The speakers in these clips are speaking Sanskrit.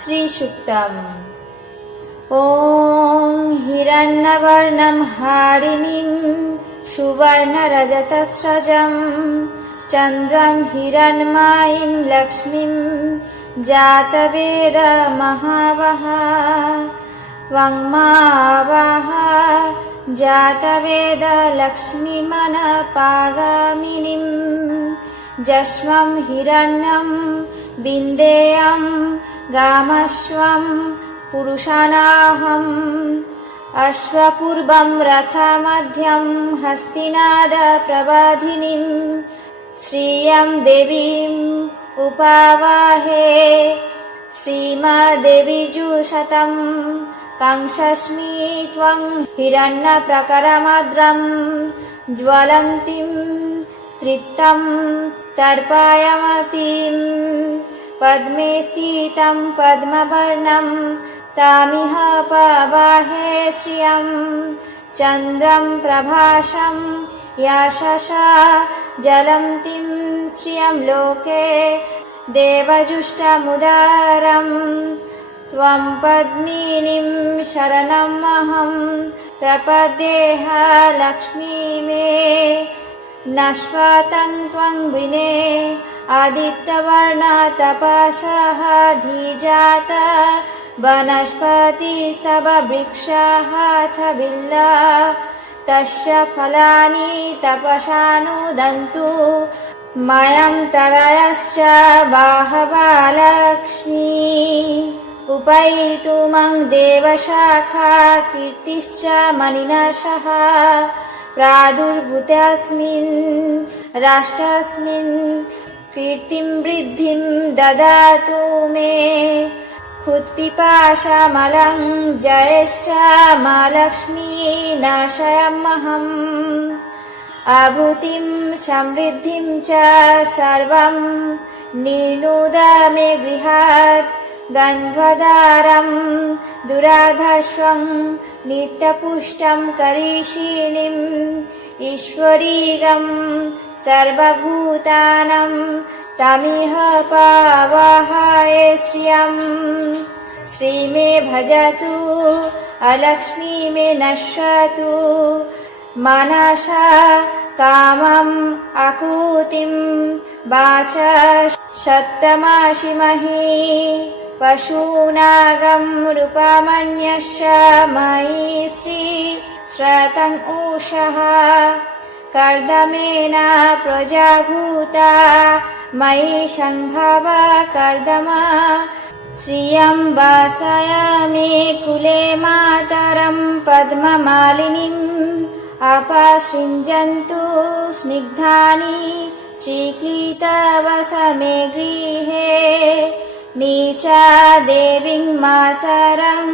श्रीसूक्तम्। ॐ हिरण्यवर्णं हारिणीं सुवर्णरजतस्रजम् चन्द्रं हिरण्मयीं लक्ष्मीं जातवेद महावः वाङ्मावः जातवेद लक्ष्मीमनपागामिनीं जश्वं हिरण्यं विन्देयं गामश्वं पुरुषाणाहम् अश्वपूर्वं रथमध्यं हस्तिनाद प्रवाधिनीं श्रियं देवीम् उपावाहे श्रीमद्देवीजुषतम् कंशस्मि त्वं हिरण्यप्रकरमद्रं ज्वलन्तीं तृप्तं तर्पयमतीं पद्मे स्थितं पद्मवर्णं तामिह पवाहे श्रियं चन्द्रं प्रभासं यशसा जलन्तीं श्रियं लोके देवजुष्टमुदारम् त्वं पद्मिनीं शरणमहं प्रपद्येह लक्ष्मी मे नश्वतं त्वं विने आदित्यवर्ण तपसः धीजात वनस्पतिस्तववृक्षः अथ बिल्ला तस्य फलानि तपसानुदन्तु मयं तरयश्च बाहवा लक्ष्मी उपैतुमं देवशाखा कीर्तिश्च मनिनशः प्रादुर्भूतस्मिन् राष्ट्रस्मिन् कीर्तिं वृद्धिं ददातु मे क्षुत्पिपासामलं जयश्च मा लक्ष्मी नाशयमहम् आभूतिं समृद्धिं च सर्वं निर्णुद मे गृहात् गन्धद्वारं दुराधश्वं नित्यपुष्टं करिशीलिम् ईश्वरीगं सर्वभूतानां तमिह पावहाय श्रियम् श्रीमे भजतु अलक्ष्मी मे नश्यतु मनसा कामम् आकुतिं वाचा शतमाशिमहि पशूनागं रूपमन्यस्य मयि श्री श्रतं उषः कर्दमेन प्रजाभूता मयि सम्भव कर्दमा श्रियं वासयामि कुले मातरं पद्ममालिनीम् अपसृञ्जन्तु स्निग्धानि चिक्लितवसमे गृहे नीचा देवीं मातरं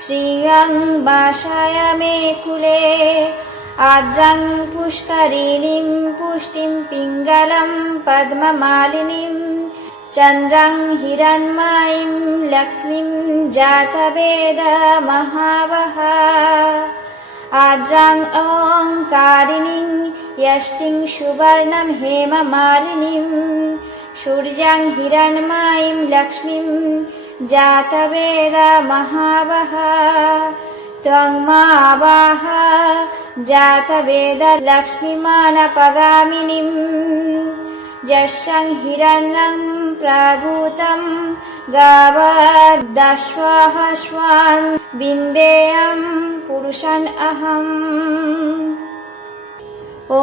श्रियं वासयामि कुले आर्द्रं पुष्करिणीं पुष्टिं पिङ्गलं पद्ममालिनीं चन्द्रं हिरण्मयीं लक्ष्मीं जातवेद महावः आर्द्रं ओङ्कारिणीं यष्टिं सुवर्णं हेममालिनीं सूर्यं हिरण्मयीं लक्ष्मीं जातवेद महावः त्वङ्मावाह जातवेद लक्ष्मीमानपगामिनीं यस्यं हिरण्यं प्रभूतं गावदश्वः श्वान् विन्देयं पुरुषन् अहम् ॐ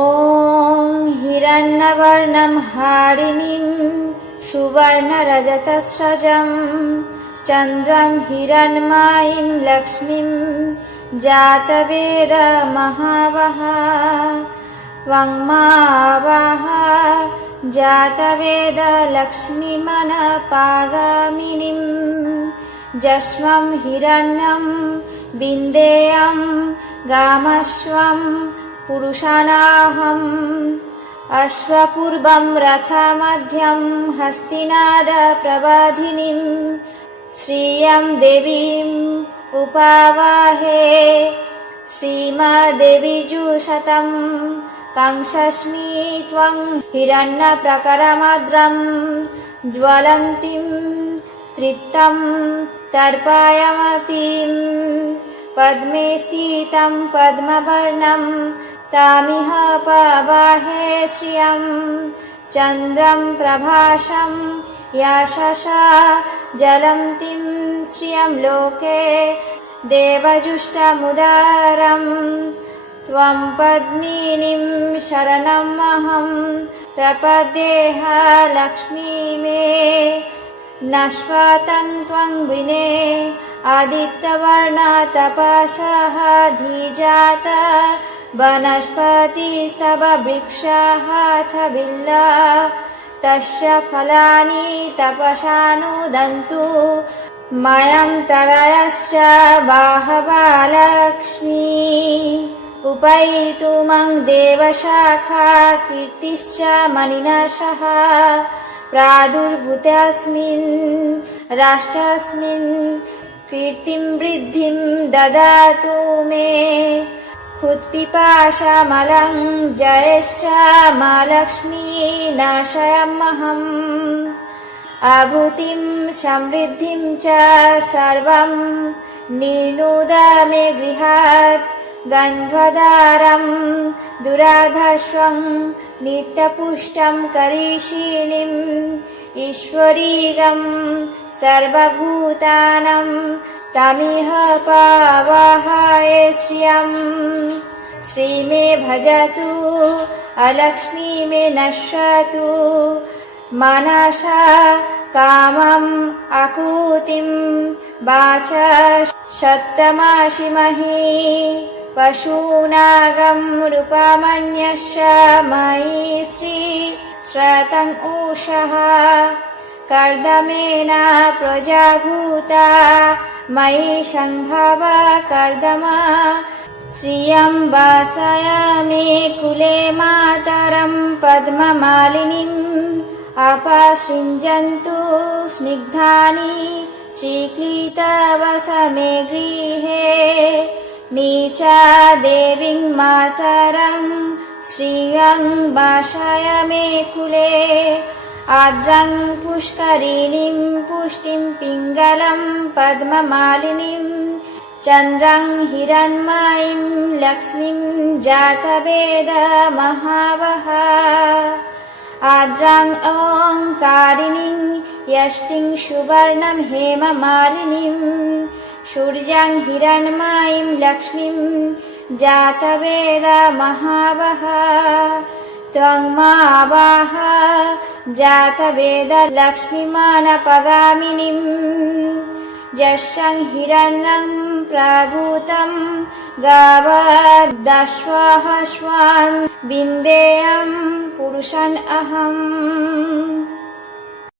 हिरण्यवर्णं हारिणीं सुवर्णरजतस्रजम् चन्द्रं हिरण्मयीं लक्ष्मीं जातवेद महावः वाङ्मावः जातवेद लक्ष्मीमनपागामिनीं जश्वं हिरण्यं विन्देयं गामश्वं पुरुषाणाहम् अश्वपूर्वं रथमध्यं हस्तिनाद प्रवाधिनीं श्रियं देवीम् उपावाहे श्रीमद्देवीजुषतम् कंशस्मि त्वं हिरण्यप्रकरमद्रं ज्वलन्तीं तृप्तं तर्पयामतीं पद्मे स्थितं पद्मवर्णं तामिह पवाहे श्रियं चन्द्रं प्रभासं यशसा जलन्तीं श्रियं लोके देवजुष्टमुदारं त्वं पद्मिनीं शरणमहं प्रपद्येह लक्ष्मी मे नश्वतं त्वं विने आदित्यवर्ण तपसः धीजात वनस्पतिस्तव वृक्षः अथ बिल्ला तस्य फलानि तपसानुदन्तु मयं तरयश्च बाहवा लक्ष्मी उपैतु मं देवशाखा कीर्तिश्च मनिनशः प्रादुर्भूतस्मिन् राष्ट्रस्मिन् कीर्तिं वृद्धिं ददातु मे हुत्पिपाशमलं जयश्च मा लक्ष्मी नाशयमहम् आभूतिं समृद्धिं च सर्वं निर्णुद मे गृहात् गन्धद्वारं दुराधश्वं नित्यपुष्टं करिशीलिम् ईश्वरीगं सर्वभूतानां तमिह पावाहये श्रियम् श्रीमे भजतु अलक्ष्मी मे नश्यतु मनसा कामम् आकुतिं वाचा शतमाशिमहि पशूनागं रूपमन्यश्च मयि श्री श्रतं उषः कर्दमेन प्रजाभूता मयि सम्भव कर्दमा श्रियं वासयामि कुले मातरं पद्ममालिनीम् अपसृञ्जन्तु स्निग्धानि चिक्लितवसमे गृहे नीचा देवीं मातरं श्रियं वासयामि कुले आर्द्रं पुष्करिणीं पुष्टिं पिङ्गलं पद्ममालिनीं चन्द्रं हिरण्मयीं लक्ष्मीं जातवेदमहावः आर्द्रं ओङ्कारिणीं यष्टिं सुवर्णं हेममालिनीं सूर्यं हिरण्मयीं लक्ष्मीं जातवेदमहावः त्वं मावाह जातवेदलक्ष्मीमानपगामिनीं यस्यं हिरण्यं प्रभूतं गावदश्वः स्वान् विन्देयं पुरुषन् अहम्।